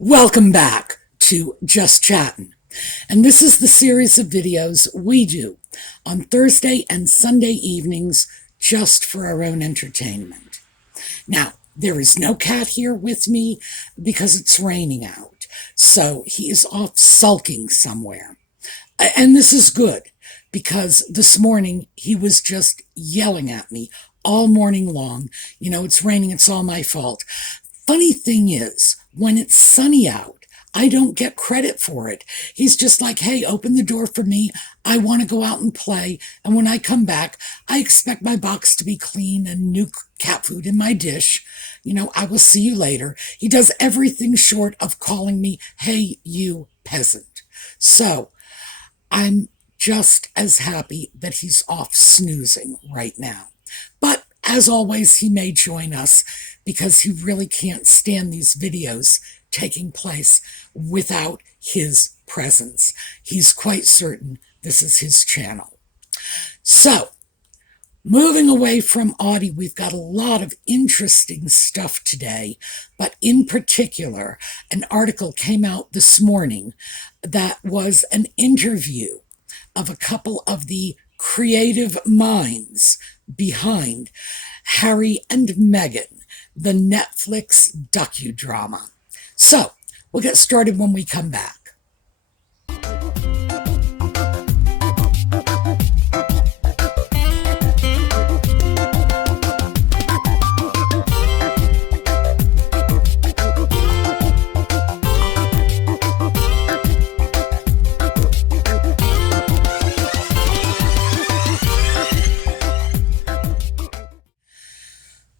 Welcome back to Just Chattin'. And this is the series of videos we do on Thursday and Sunday evenings just for our own entertainment. Now, there is no cat here with me because it's raining out, so he is off sulking somewhere. And this is good because this morning he was just yelling at me all morning long. You know, it's raining, it's all my fault. Funny thing is, when it's sunny out, I don't get credit for it. He's just like, hey, open the door for me. I want to go out and play. And when I come back, I expect my box to be clean and new cat food in my dish. You know, I will see you later. He does everything short of calling me, hey, you peasant. So I'm just as happy that he's off snoozing right now. But as always, he may join us because he really can't stand these videos taking place without his presence. He's quite certain this is his channel. So, moving away from Audie, we've got a lot of interesting stuff today, but in particular, an article came out this morning that was an interview of a couple of the creative minds behind Harry and Meghan, the Netflix docudrama. So, we'll get started when we come back.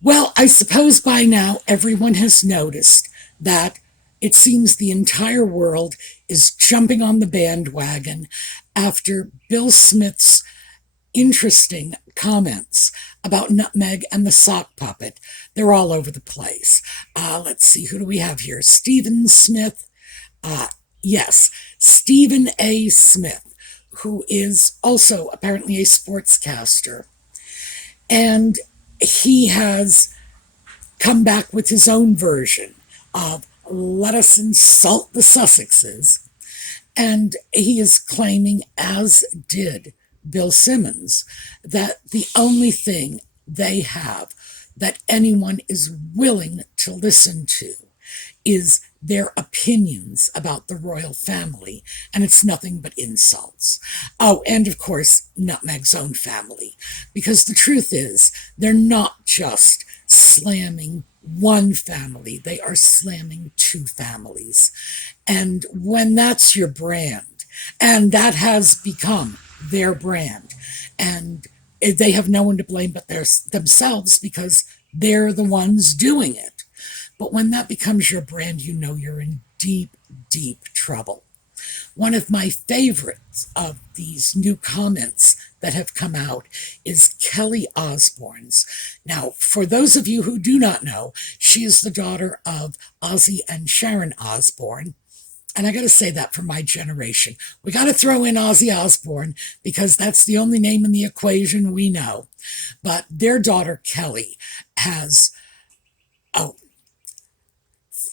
Well, I suppose by now everyone has noticed that it seems the entire world is jumping on the bandwagon after Bill Smith's interesting comments about Nutmeg and the sock puppet. They're all over the place. Let's see, who do we have here? Stephen Smith. Yes, Stephen A. Smith, who is also apparently a sportscaster. And he has come back with his own version of let us insult the Sussexes. And he is claiming, as did Bill Simmons, that the only thing they have that anyone is willing to listen to is their opinions about the royal family, and it's nothing but insults. Oh, and of course, Nutmeg's own family, because the truth is, they're not just slamming one family, they are slamming two families. And when that's your brand, and that has become their brand, and they have no one to blame but themselves because they're the ones doing it. But when that becomes your brand, you know you're in deep, deep trouble. One of my favorites of these new comments that have come out is Kelly Osbourne's. Now, for those of you who do not know, she is the daughter of Ozzy and Sharon Osbourne. And I got to say that for my generation. We got to throw in Ozzy Osbourne because that's the only name in the equation we know. But their daughter, Kelly, has...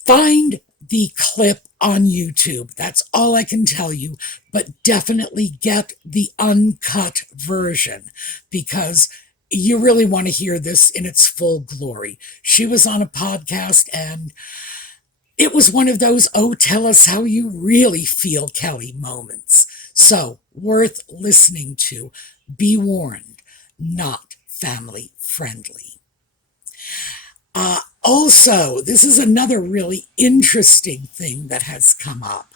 Find the clip on YouTube. That's all I can tell you, but definitely get the uncut version because you really want to hear this in its full glory. She was on a podcast and it was one of those, oh, tell us how you really feel, Kelly moments. So, worth listening to. Be warned, not family friendly. Also, this is another really interesting thing that has come up.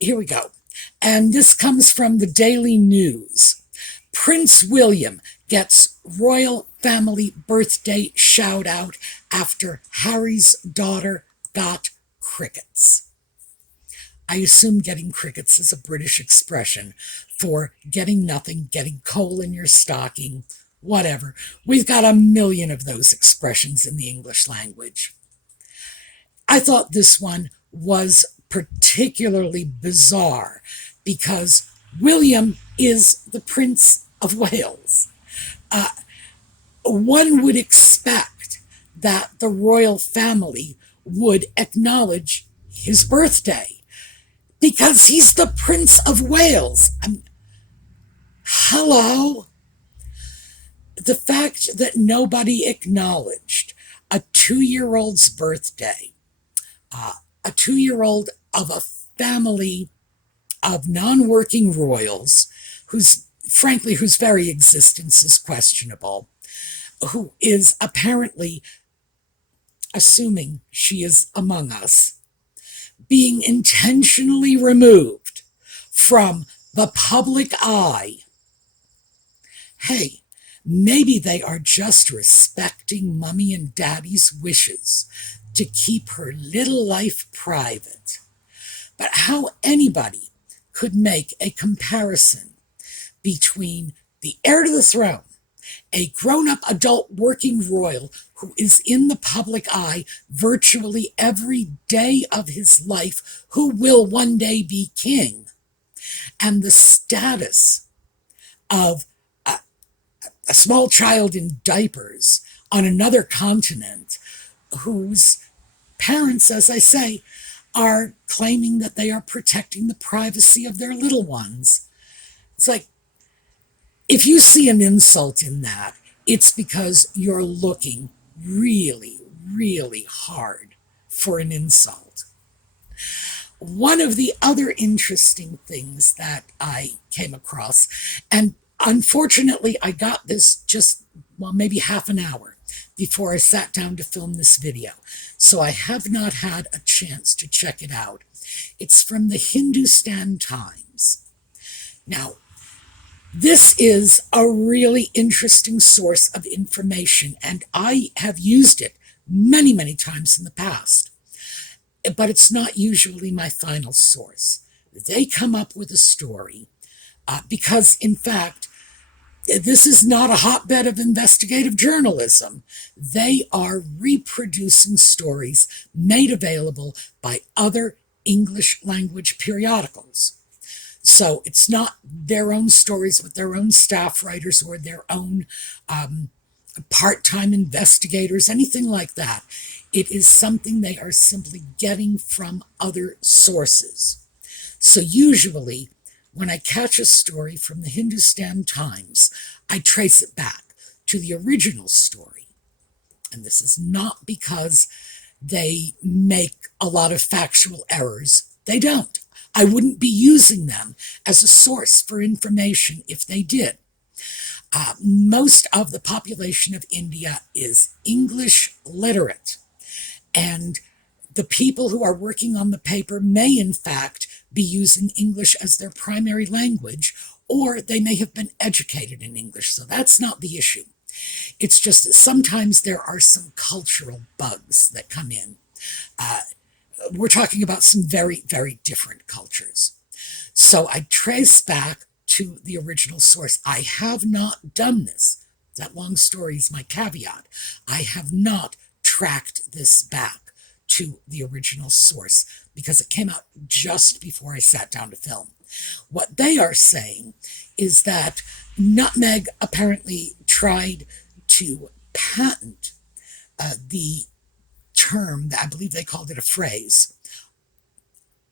Here we go. And this comes from the Daily News. Prince William gets royal family birthday shout out after Harry's daughter got crickets. I assume getting crickets is a British expression for getting nothing, getting coal in your stocking, whatever. We've got a million of those expressions in the English language. I thought this one was particularly bizarre because William is the Prince of Wales. One would expect that the royal family would acknowledge his birthday because he's the Prince of Wales. Hello? The fact that nobody acknowledged a 2-year-old's birthday, a 2-year-old of a family of non-working royals whose very existence is questionable, who is apparently, assuming she is among us, being intentionally removed from the public eye. Hey, maybe they are just respecting Mummy and Daddy's wishes to keep her little life private. But how anybody could make a comparison between the heir to the throne, a grown-up adult working royal who is in the public eye virtually every day of his life, who will one day be king, and the status of a small child in diapers on another continent whose parents, as I say, are claiming that they are protecting the privacy of their little ones. It's like, if you see an insult in that, it's because you're looking really, really hard for an insult. One of the other interesting things that I came across, and unfortunately I got this just, maybe half an hour before I sat down to film this video, so I have not had a chance to check it out. It's from the Hindustan Times. Now, this is a really interesting source of information, and I have used it many, many times in the past. But it's not usually my final source. They come up with a story because, in fact, this is not a hotbed of investigative journalism. They are reproducing stories made available by other English language periodicals. So it's not their own stories with their own staff writers or their own part-time investigators, anything like that. It is something they are simply getting from other sources. So usually, when I catch a story from the Hindustan Times, I trace it back to the original story. And this is not because they make a lot of factual errors. They don't. I wouldn't be using them as a source for information if they did. Most of the population of India is English literate, and the people who are working on the paper may, in fact, be using English as their primary language, or they may have been educated in English, so that's not the issue. It's just that sometimes there are some cultural bugs that come in. We're talking about some very, very different cultures. So I trace back to the original source. I have not done this. That long story is my caveat. I have not tracked this back to the original source because it came out just before I sat down to film. What they are saying is that Nutmeg apparently tried to patent the term, I believe they called it a phrase,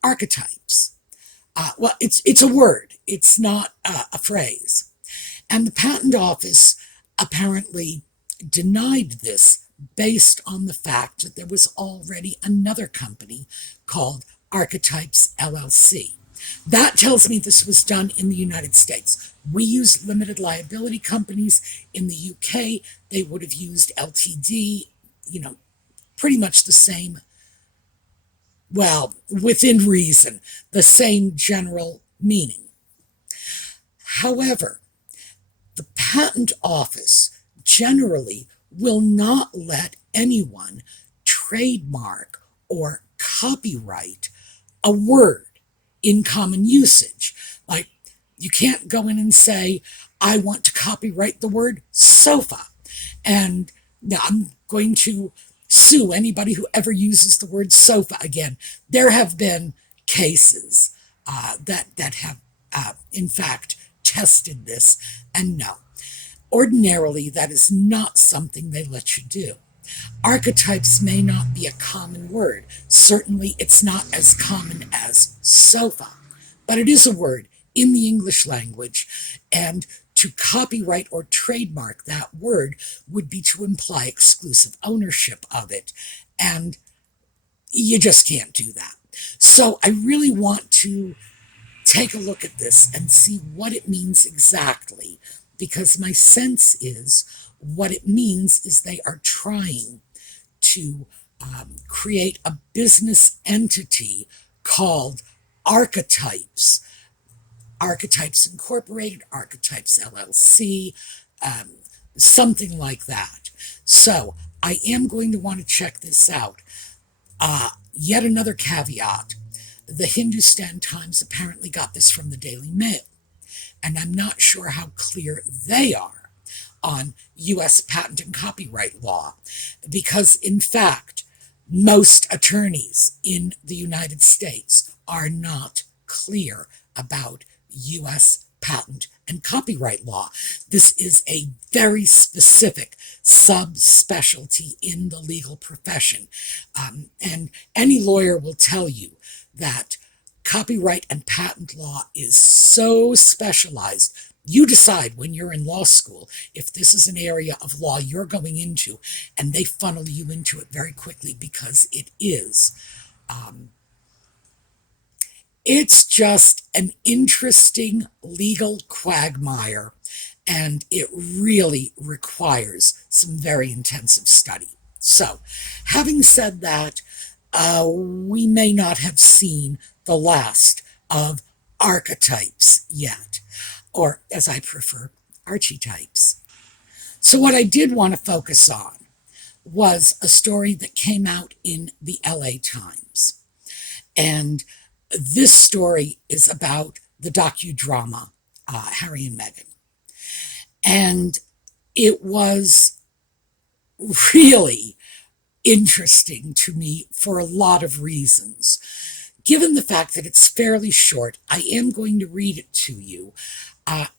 archetypes. Well, it's a word. It's not a phrase. And the patent office apparently denied this based on the fact that there was already another company called Archetypes LLC. That tells me this was done in the United States. We use limited liability companies. In the UK, they would have used LTD, pretty much the same, well, within reason, the same general meaning. However, the patent office generally will not let anyone trademark or copyright a word in common usage. Like, you can't go in and say, I want to copyright the word sofa, and now I'm going to sue anybody who ever uses the word sofa again. There have been cases that have, in fact, tested this, and no. Ordinarily, that is not something they let you do. Archetypes may not be a common word. Certainly, it's not as common as sofa, but it is a word in the English language, and to copyright or trademark that word would be to imply exclusive ownership of it, and you just can't do that. So I really want to take a look at this and see what it means exactly, because my sense is what it means is they are trying to create a business entity called Archetypes. Archetypes Incorporated, Archetypes LLC, um, something like that. So I am going to want to check this out. Yet another caveat. The Hindustan Times apparently got this from the Daily Mail, and I'm not sure how clear they are on U.S. patent and copyright law, because in fact, most attorneys in the United States are not clear about U.S. patent and copyright law. This is a very specific subspecialty in the legal profession. And any lawyer will tell you that copyright and patent law is so specialized. You decide when you're in law school if this is an area of law you're going into, and they funnel you into it very quickly because it is. It's just an interesting legal quagmire, and it really requires some very intensive study. So, having said that, we may not have seen the last of archetypes yet, or as I prefer, archetypes. So, what I did want to focus on was a story that came out in the LA Times. And this story is about the docudrama, Harry and Meghan. And it was really interesting to me for a lot of reasons. Given the fact that it's fairly short, I am going to read it to you,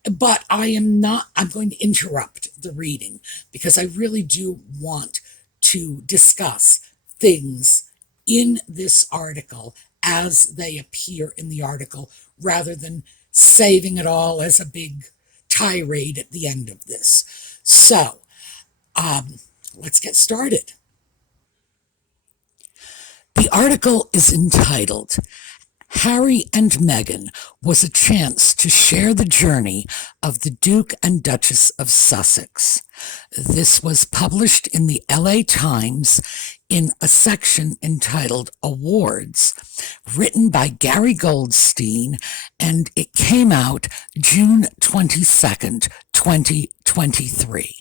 but I'm going to interrupt the reading because I really do want to discuss things in this article as they appear in the article rather than saving it all as a big tirade at the end of this. So, let's get started. The article is entitled Harry and Meghan Was a Chance to Share the Journey of the Duke and Duchess of Sussex. This was published in the LA Times in a section entitled Awards, written by Gary Goldstein, and it came out June 22nd, 2023.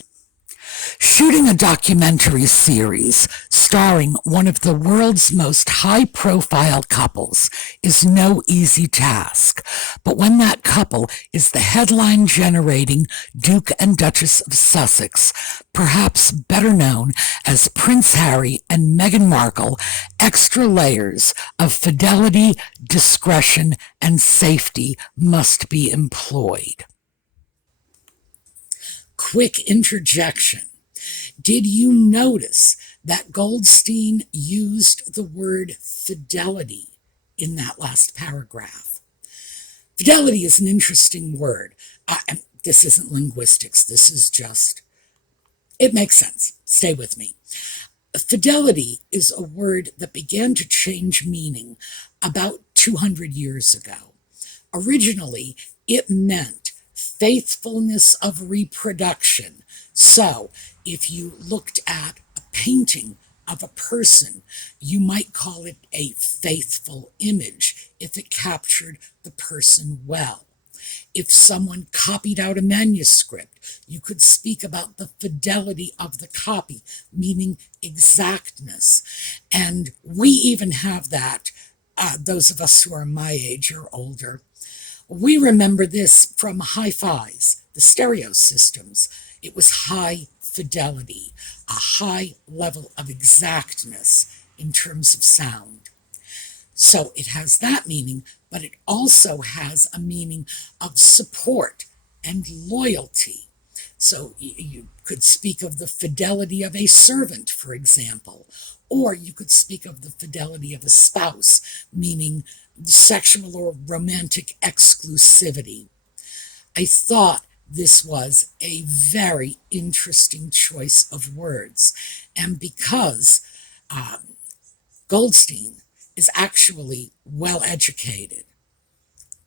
Shooting a documentary series starring one of the world's most high-profile couples is no easy task. But when that couple is the headline-generating Duke and Duchess of Sussex, perhaps better known as Prince Harry and Meghan Markle, extra layers of fidelity, discretion, and safety must be employed. Quick interjection. Did you notice that Goldstein used the word fidelity in that last paragraph? Fidelity is an interesting word. This isn't linguistics. This is just, it makes sense. Stay with me. Fidelity is a word that began to change meaning about 200 years ago. Originally, it meant faithfulness of reproduction. So, if you looked at a painting of a person, you might call it a faithful image if it captured the person well. If someone copied out a manuscript, you could speak about the fidelity of the copy, meaning exactness. And we even have that, those of us who are my age or older. We remember this from hi-fis, the stereo systems. It was high fidelity, a high level of exactness in terms of sound. So it has that meaning, but it also has a meaning of support and loyalty. So you could speak of the fidelity of a servant, for example, or you could speak of the fidelity of a spouse, meaning sexual or romantic exclusivity. I thought this was a very interesting choice of words. And because Goldstein is actually well educated,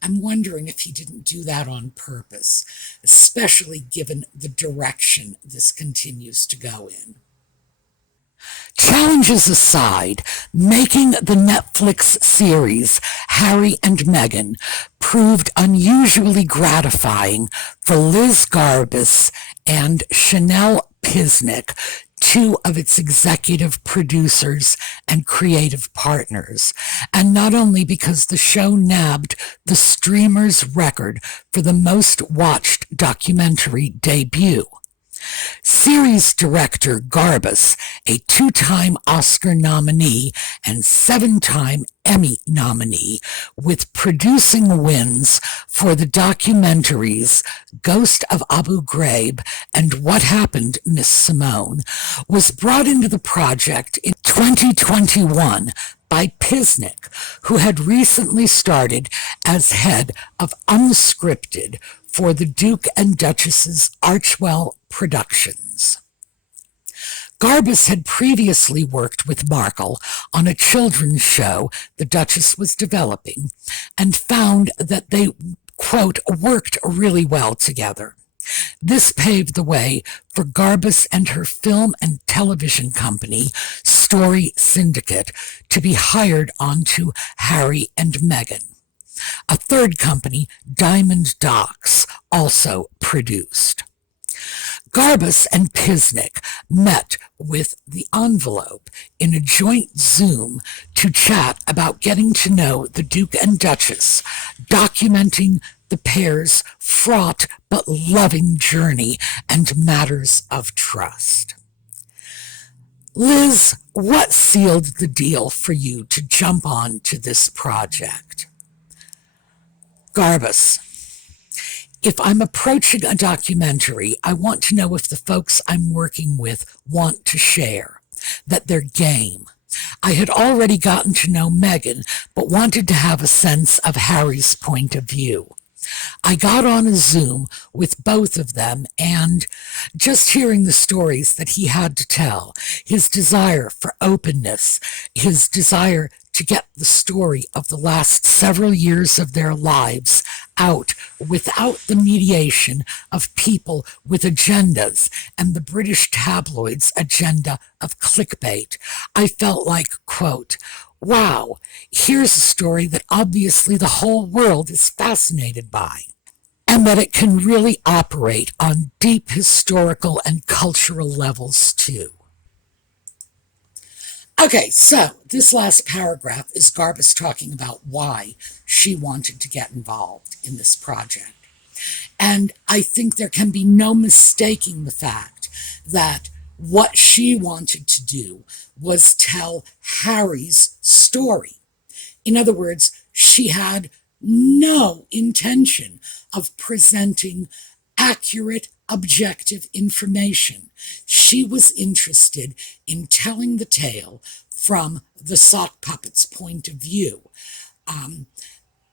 I'm wondering if he didn't do that on purpose, especially given the direction this continues to go in. Challenges aside, making the Netflix series Harry and Meghan proved unusually gratifying for Liz Garbus and Chanel Pisnick, two of its executive producers and creative partners, and not only because the show nabbed the streamer's record for the most watched documentary debut. Series director Garbus, a two-time Oscar nominee and seven-time Emmy nominee, with producing wins for the documentaries Ghost of Abu Ghraib and What Happened, Miss Simone, was brought into the project in 2021 by Pisnick, who had recently started as head of Unscripted for the Duke and Duchess's Archwell Productions. Garbus had previously worked with Markle on a children's show the Duchess was developing and found that they, quote, worked really well together. This paved the way for Garbus and her film and television company, Story Syndicate, to be hired onto Harry and Meghan. A third company, Diamond Docs, also produced. Garbus and Pisnick met with the Envelope in a joint Zoom to chat about getting to know the Duke and Duchess, documenting the pair's fraught but loving journey and matters of trust. Liz, what sealed the deal for you to jump on to this project? Garbus, if I'm approaching a documentary, I want to know if the folks I'm working with want to share, that they're game. I had already gotten to know Meghan, but wanted to have a sense of Harry's point of view. I got on a Zoom with both of them, and just hearing the stories that he had to tell, his desire for openness, his desire to get the story of the last several years of their lives out without the mediation of people with agendas and the British tabloids' agenda of clickbait, I felt like, quote, wow, here's a story that obviously the whole world is fascinated by, and that it can really operate on deep historical and cultural levels too. Okay, so this last paragraph is Garbus talking about why she wanted to get involved in this project. And I think there can be no mistaking the fact that what she wanted to do was tell Harry's story. In other words, she had no intention of presenting accurate, objective information. She was interested in telling the tale from the sock puppet's point of view.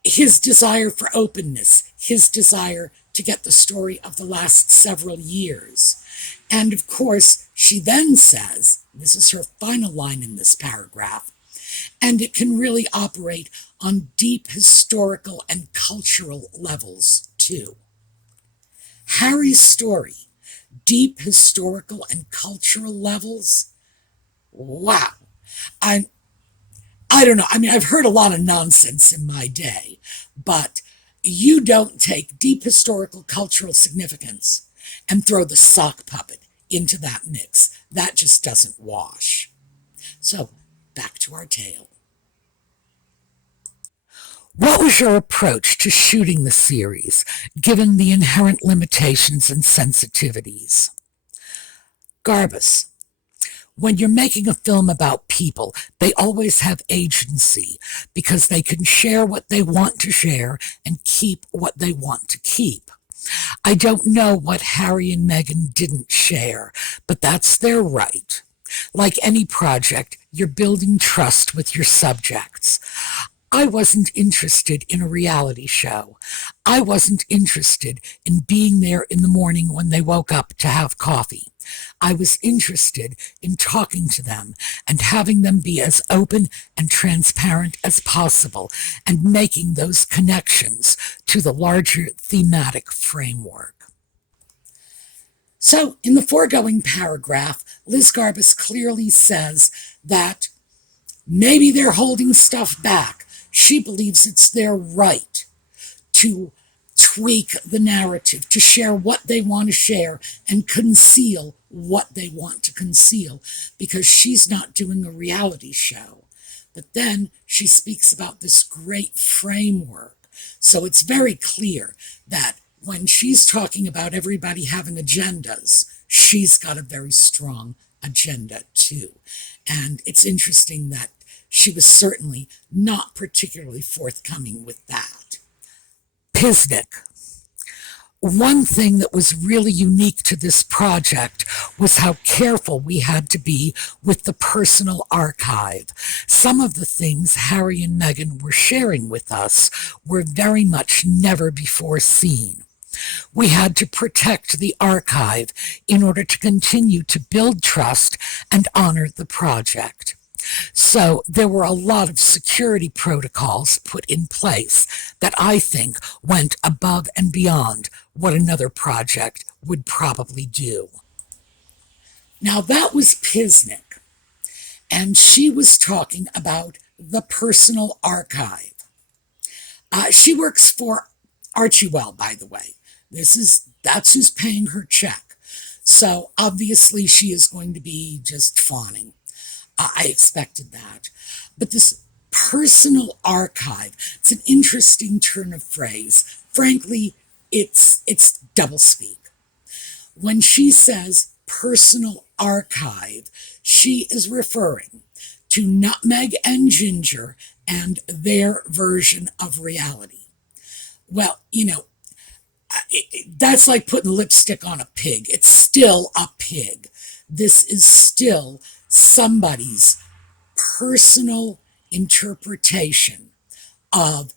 His desire for openness, his desire to get the story of the last several years. And of course, she then says, this is her final line in this paragraph, and it can really operate on deep historical and cultural levels too. Harry's story, deep historical and cultural levels? Wow. I don't know. I mean, I've heard a lot of nonsense in my day, but you don't take deep historical cultural significance and throw the sock puppet into that mix. That just doesn't wash. So, back to our tale. What was your approach to shooting the series, given the inherent limitations and sensitivities? Garbus, when you're making a film about people, they always have agency because they can share what they want to share and keep what they want to keep. I don't know what Harry and Meghan didn't share, but that's their right. Like any project, you're building trust with your subjects. I wasn't interested in a reality show. I wasn't interested in being there in the morning when they woke up to have coffee. I was interested in talking to them and having them be as open and transparent as possible and making those connections to the larger thematic framework. So, in the foregoing paragraph, Liz Garbus clearly says that maybe they're holding stuff back. She believes it's their right to tweak the narrative, to share what they want to share and conceal what they want to conceal, because she's not doing a reality show. But then she speaks about this great framework. So it's very clear that when she's talking about everybody having agendas, she's got a very strong agenda too. And it's interesting that she was certainly not particularly forthcoming with that. Pisnik. One thing that was really unique to this project was how careful we had to be with the personal archive. Some of the things Harry and Meghan were sharing with us were very much never before seen. We had to protect the archive in order to continue to build trust and honor the project. So there were a lot of security protocols put in place that I think went above and beyond what another project would probably do. Now that was Pisnik, and she was talking about the personal archive. She works for Archewell, by the way. That's who's paying her check. So obviously she is going to be just fawning. I expected that. But this personal archive, it's an interesting turn of phrase. Frankly, it's doublespeak. When she says personal archive, she is referring to Nutmeg and Ginger and their version of reality. Well, that's like putting lipstick on a pig. It's still a pig. This is still somebody's personal interpretation of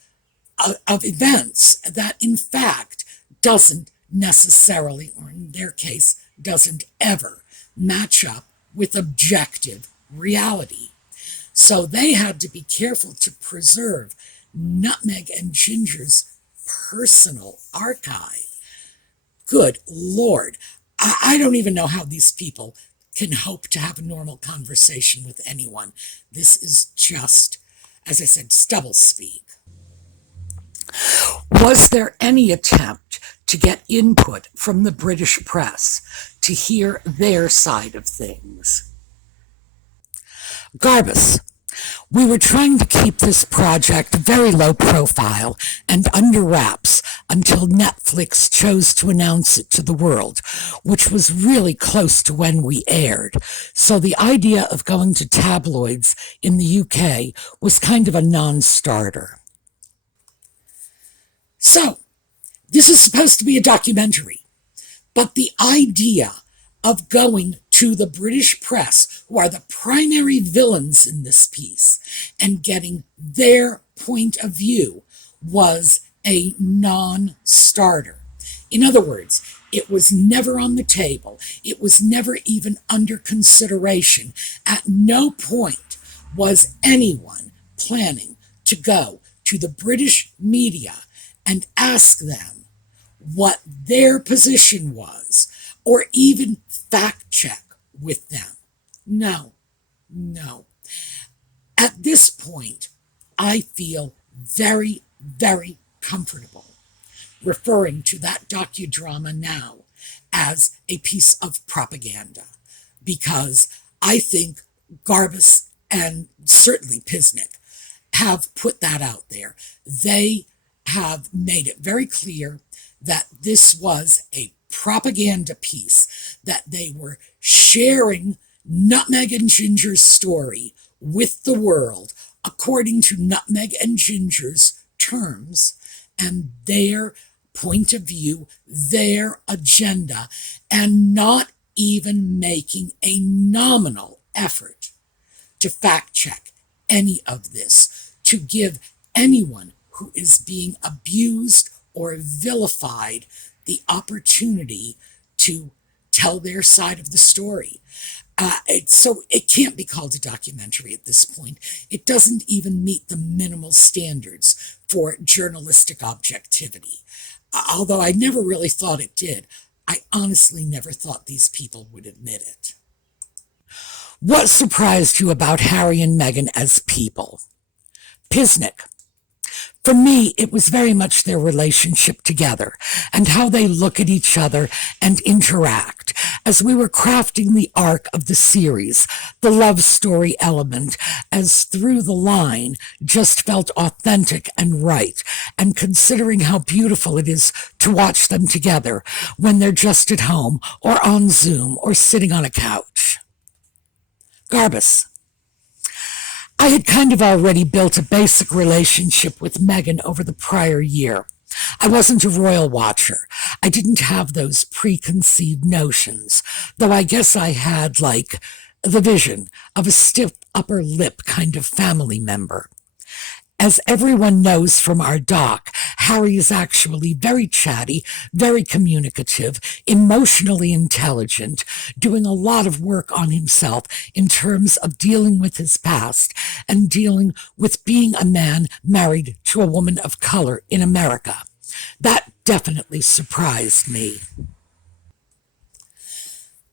events that in fact doesn't necessarily, or in their case, doesn't ever match up with objective reality. So they had to be careful to preserve Nutmeg and Ginger's personal archive. Good Lord. I don't even know how these people can hope to have a normal conversation with anyone. This is just, as I said, doublespeak. Was there any attempt to get input from the British press to hear their side of things? Garbus. We were trying to keep this project very low profile and under wraps until Netflix chose to announce it to the world, which was really close to when we aired. So the idea of going to tabloids in the UK was kind of a non-starter. So, this is supposed to be a documentary, but the idea of going to the British press, who are the primary villains in this piece, and getting their point of view was a non-starter. In other words, it was never on the table. It was never even under consideration. At no point was anyone planning to go to the British media and ask them what their position was, or even fact check with them. No. At this point, I feel very, very comfortable referring to that docudrama now as a piece of propaganda, because I think Garbus and certainly Pisnik have put that out there. They have made it very clear that this was a propaganda piece, that they were sharing Nutmeg and Ginger's story with the world according to Nutmeg and Ginger's terms and their point of view, their agenda, and not even making a nominal effort to fact check any of this, to give anyone who is being abused or vilified the opportunity to tell their side of the story. So it can't be called a documentary at this point. It doesn't even meet the minimal standards for journalistic objectivity. Although I never really thought it did, I honestly never thought these people would admit it. What surprised you about Harry and Meghan as people? Pisnik. For me, it was very much their relationship together and how they look at each other and interact. As we were crafting the arc of the series, the love story element, as through the line, just felt authentic and right. And considering how beautiful it is to watch them together when they're just at home or on Zoom or sitting on a couch. Garbus. I had kind of already built a basic relationship with Meghan over the prior year. I wasn't a royal watcher. I didn't have those preconceived notions, though I guess I had, like, the vision of a stiff upper lip kind of family member. As everyone knows from our doc, Harry is actually very chatty, very communicative, emotionally intelligent, doing a lot of work on himself in terms of dealing with his past and dealing with being a man married to a woman of color in America. That definitely surprised me.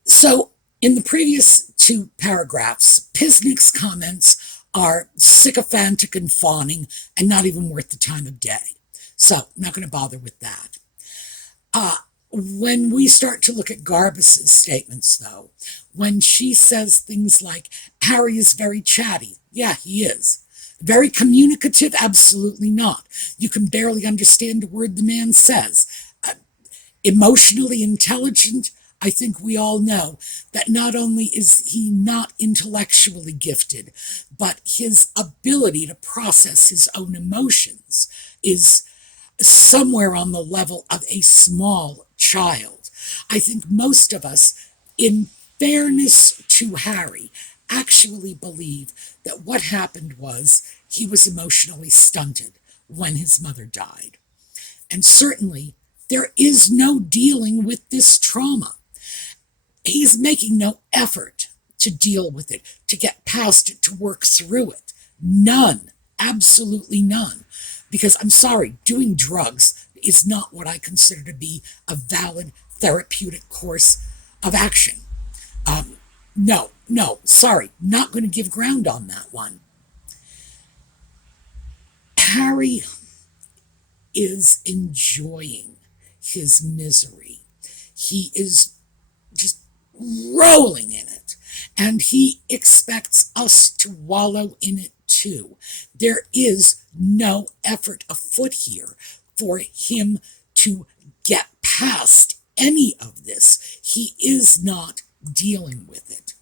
So, in the previous two paragraphs, Pisnik's comments are sycophantic and fawning and not even worth the time of day. So, I'm not going to bother with that. When we start to look at Garbus's statements, though, when she says things like, Harry is very chatty, yeah, he is. Very communicative, absolutely not. You can barely understand a word the man says. Emotionally intelligent, I think we all know that not only is he not intellectually gifted, but his ability to process his own emotions is somewhere on the level of a small child. I think most of us, in fairness to Harry, actually believe that what happened was he was emotionally stunted when his mother died. And certainly, there is no dealing with this trauma. He's making no effort to deal with it, to get past it, to work through it. None. Absolutely none. Because I'm sorry, doing drugs is not what I consider to be a valid therapeutic course of action. No, sorry, not going to give ground on that one. Harry is enjoying his misery. He is just rolling in it, and he expects us to wallow in it too. There is no effort afoot here for him to get past any of this. He is not dealing with it.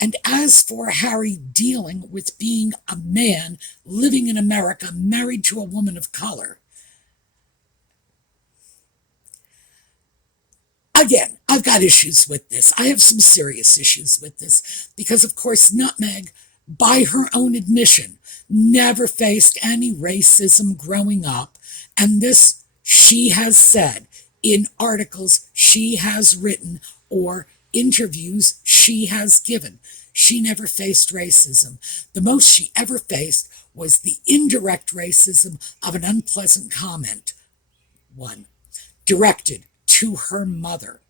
And as for Harry dealing with being a man living in America, married to a woman of color, again, I've got issues with this. I have some serious issues with this because, of course, Nutmeg, by her own admission, never faced any racism growing up. And this she has said in articles she has written or interviews she has given. She never faced racism. The most she ever faced was the indirect racism of an unpleasant comment, one, directed to her mother.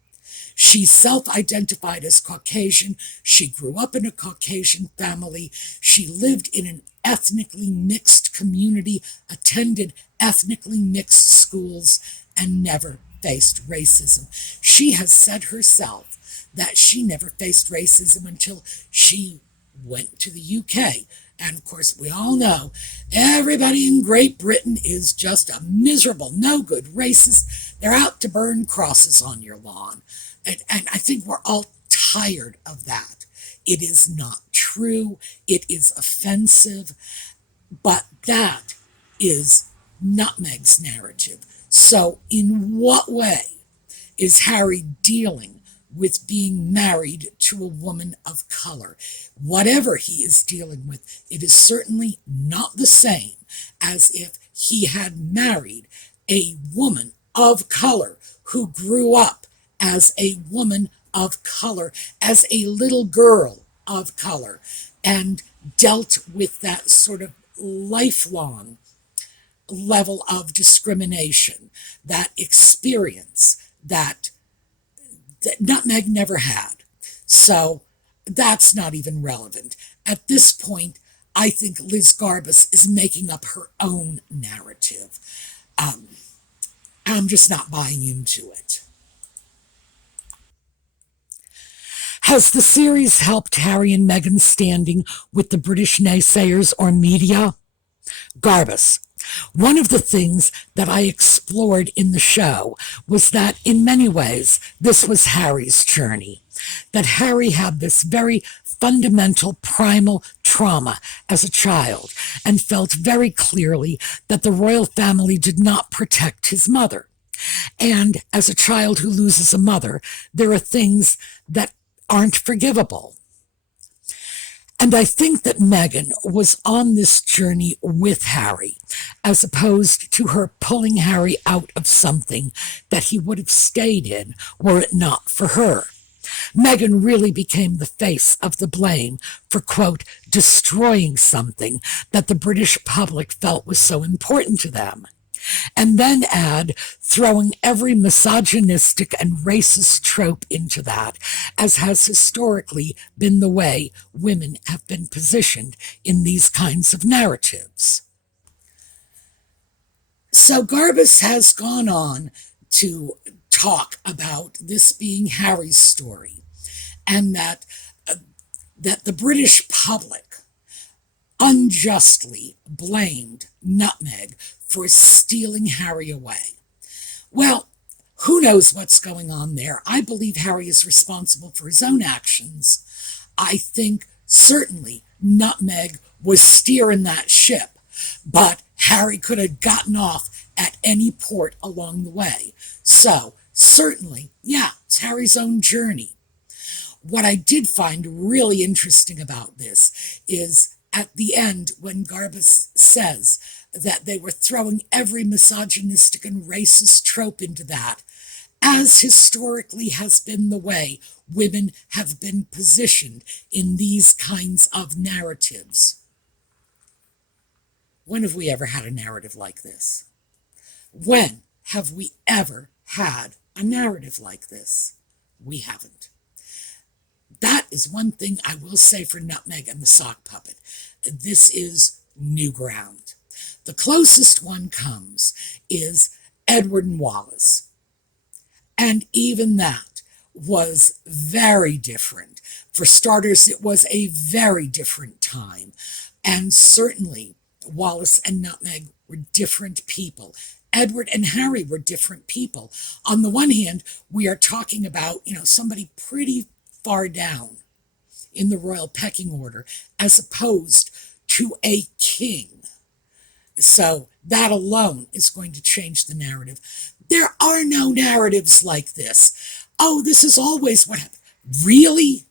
She self-identified as Caucasian. She grew up in a Caucasian family. She lived in an ethnically mixed community, attended ethnically mixed schools, and never faced racism. She has said herself that she never faced racism until she went to the UK. And of course, we all know everybody in Great Britain is just a miserable, no good racist. They're out to burn crosses on your lawn. And I think we're all tired of that. It is not true. It is offensive. But that is Nutmeg's narrative. So, in what way is Harry dealing with being married to a woman of color? Whatever he is dealing with, it is certainly not the same as if he had married a woman of color who grew up as a woman of color, as a little girl of color, and dealt with that sort of lifelong level of discrimination, that experience that Nutmeg never had. So that's not even relevant. At this point, I think Liz Garbus is making up her own narrative. Um, I'm just not buying into it. Has the series helped Harry and Meghan's standing with the British naysayers or media? Garbus. One of the things that I explored in the show was that in many ways this was Harry's journey. That Harry had this very fundamental primal trauma as a child and felt very clearly that the royal family did not protect his mother. And as a child who loses a mother, there are things that aren't forgivable. And I think that Meghan was on this journey with Harry, as opposed to her pulling Harry out of something that he would have stayed in were it not for her. Meghan really became the face of the blame for, quote, destroying something that the British public felt was so important to them. And then add throwing every misogynistic and racist trope into that, as has historically been the way women have been positioned in these kinds of narratives. So Garbus has gone on to talk about this being Harry's story, and that the British public unjustly blamed Nutmeg for stealing Harry away. Well, who knows what's going on there? I believe Harry is responsible for his own actions. I think certainly Nutmeg was steering that ship, but Harry could have gotten off at any port along the way. So, certainly, yeah, it's Harry's own journey. What I did find really interesting about this is at the end when Garbus says that they were throwing every misogynistic and racist trope into that, as historically has been the way women have been positioned in these kinds of narratives. When have we ever had a narrative like this? When have we ever had a narrative like this? We haven't. That is one thing I will say for Nutmeg and the Sock Puppet. This is new ground. The closest one comes is Edward and Wallace. And even that was very different. For starters, it was a very different time. And certainly, Wallace and Nutmeg were different people. Edward and Harry were different people. On the one hand, we are talking about, somebody pretty far down in the royal pecking order, as opposed to a king. So that alone is going to change the narrative. There are no narratives like this. Oh, this is always what happened. Really?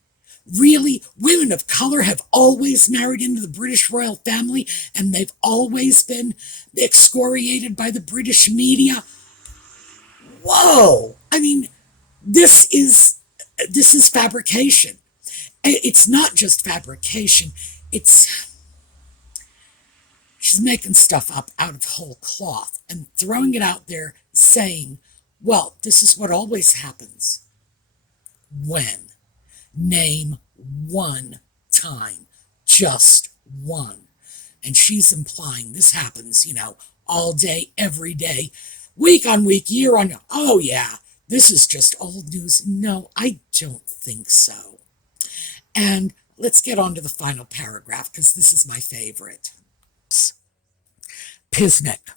Really? Women of color have always married into the British royal family and they've always been excoriated by the British media? Whoa! I mean, this is fabrication. It's not just fabrication. She's making stuff up out of whole cloth and throwing it out there saying, well, this is what always happens. When? Name one time. Just one. And she's implying this happens, all day, every day, week on week, year on year. Oh, yeah, this is just old news. No, I don't think so. And let's get on to the final paragraph, because this is my favorite. Pisnik.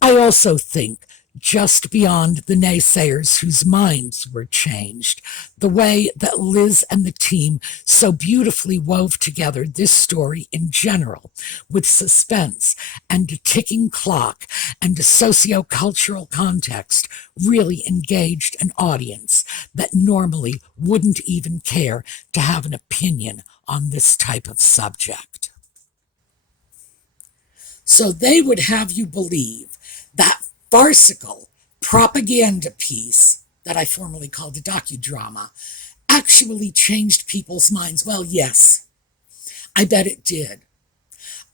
I also think just beyond the naysayers whose minds were changed. The way that Liz and the team so beautifully wove together this story in general, with suspense and a ticking clock and a socio-cultural context, really engaged an audience that normally wouldn't even care to have an opinion on this type of subject. So they would have you believe that farcical propaganda piece that I formerly called a docudrama actually changed people's minds. Well, yes, I bet it did.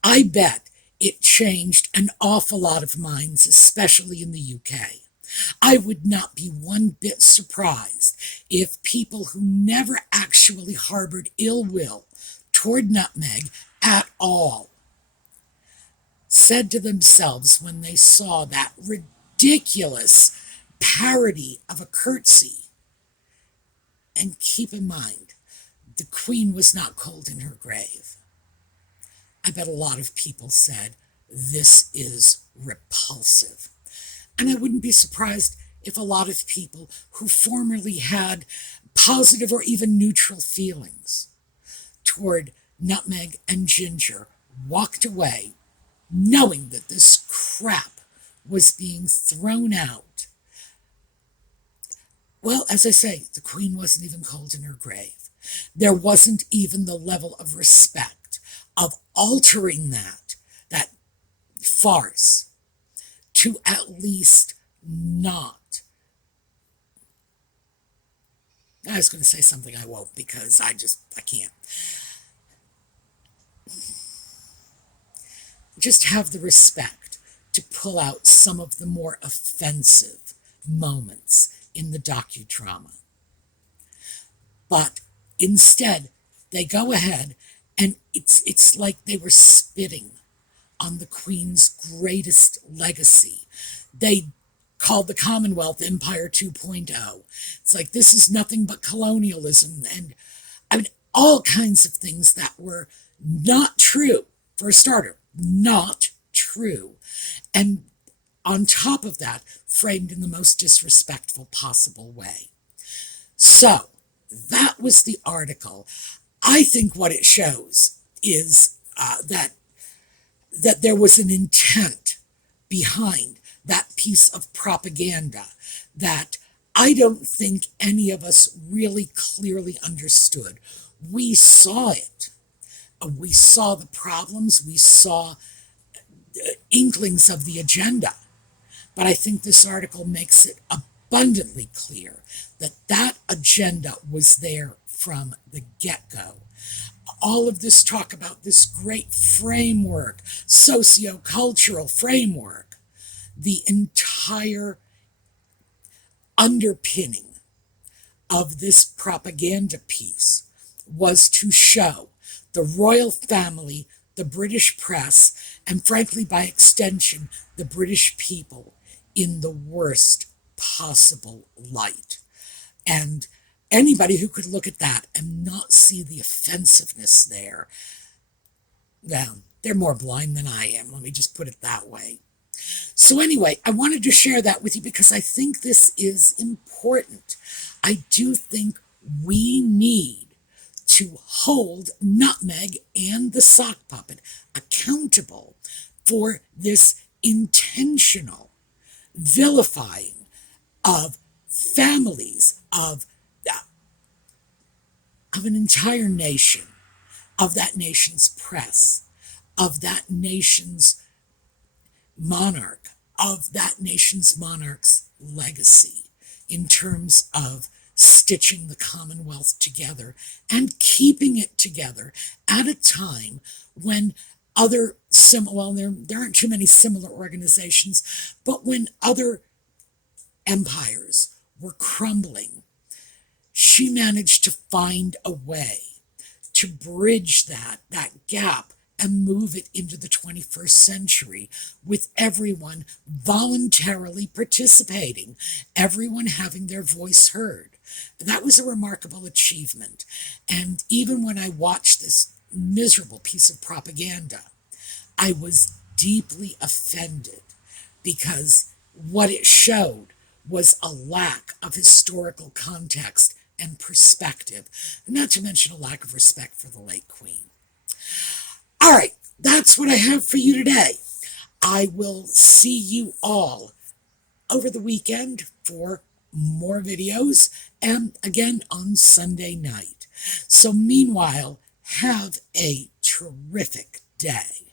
I bet it changed an awful lot of minds, especially in the UK. I would not be one bit surprised if people who never actually harbored ill will toward Nutmeg at all said to themselves when they saw that ridiculous parody of a curtsy, and keep in mind, the Queen was not cold in her grave. I bet a lot of people said, this is repulsive. And I wouldn't be surprised if a lot of people who formerly had positive or even neutral feelings toward Nutmeg and Ginger walked away knowing that this crap was being thrown out. Well, as I say, the Queen wasn't even cold in her grave. There wasn't even the level of respect of altering that farce, to at least not. I was going to say something I won't because I can't. Just have the respect to pull out some of the more offensive moments in the docudrama. But instead, they go ahead and it's like they were spitting on the Queen's greatest legacy. They called the Commonwealth Empire 2.0. It's like, this is nothing but colonialism, and I mean, all kinds of things that were not true. For a starter, not true. And on top of that, framed in the most disrespectful possible way. So, that was the article. I think what it shows is that there was an intent behind that piece of propaganda that I don't think any of us really clearly understood. We saw it. We saw the problems. We saw inklings of the agenda. But I think this article makes it abundantly clear that that agenda was there from the get-go. All of this talk about this great framework, socio-cultural framework, the entire underpinning of this propaganda piece was to show the royal family, the British press, and frankly, by extension, the British people in the worst possible light. And anybody who could look at that and not see the offensiveness there, well, they're more blind than I am. Let me just put it that way. So anyway, I wanted to share that with you because I think this is important. I do think we need to hold Nutmeg and the sock puppet accountable for this intentional vilifying of families, of an entire nation, of that nation's press, of that nation's monarch, of that nation's monarch's legacy in terms of stitching the Commonwealth together and keeping it together at a time when other there aren't too many similar organizations, but when other empires were crumbling, she managed to find a way to bridge that gap and move it into the 21st century with everyone voluntarily participating, everyone having their voice heard. That was a remarkable achievement. And even when I watched this miserable piece of propaganda, I was deeply offended because What it showed was a lack of historical context and perspective, not to mention a lack of respect for the late Queen. All right, that's what I have for you today. I will see you all over the weekend for more videos and again on Sunday night. So meanwhile, have a terrific day.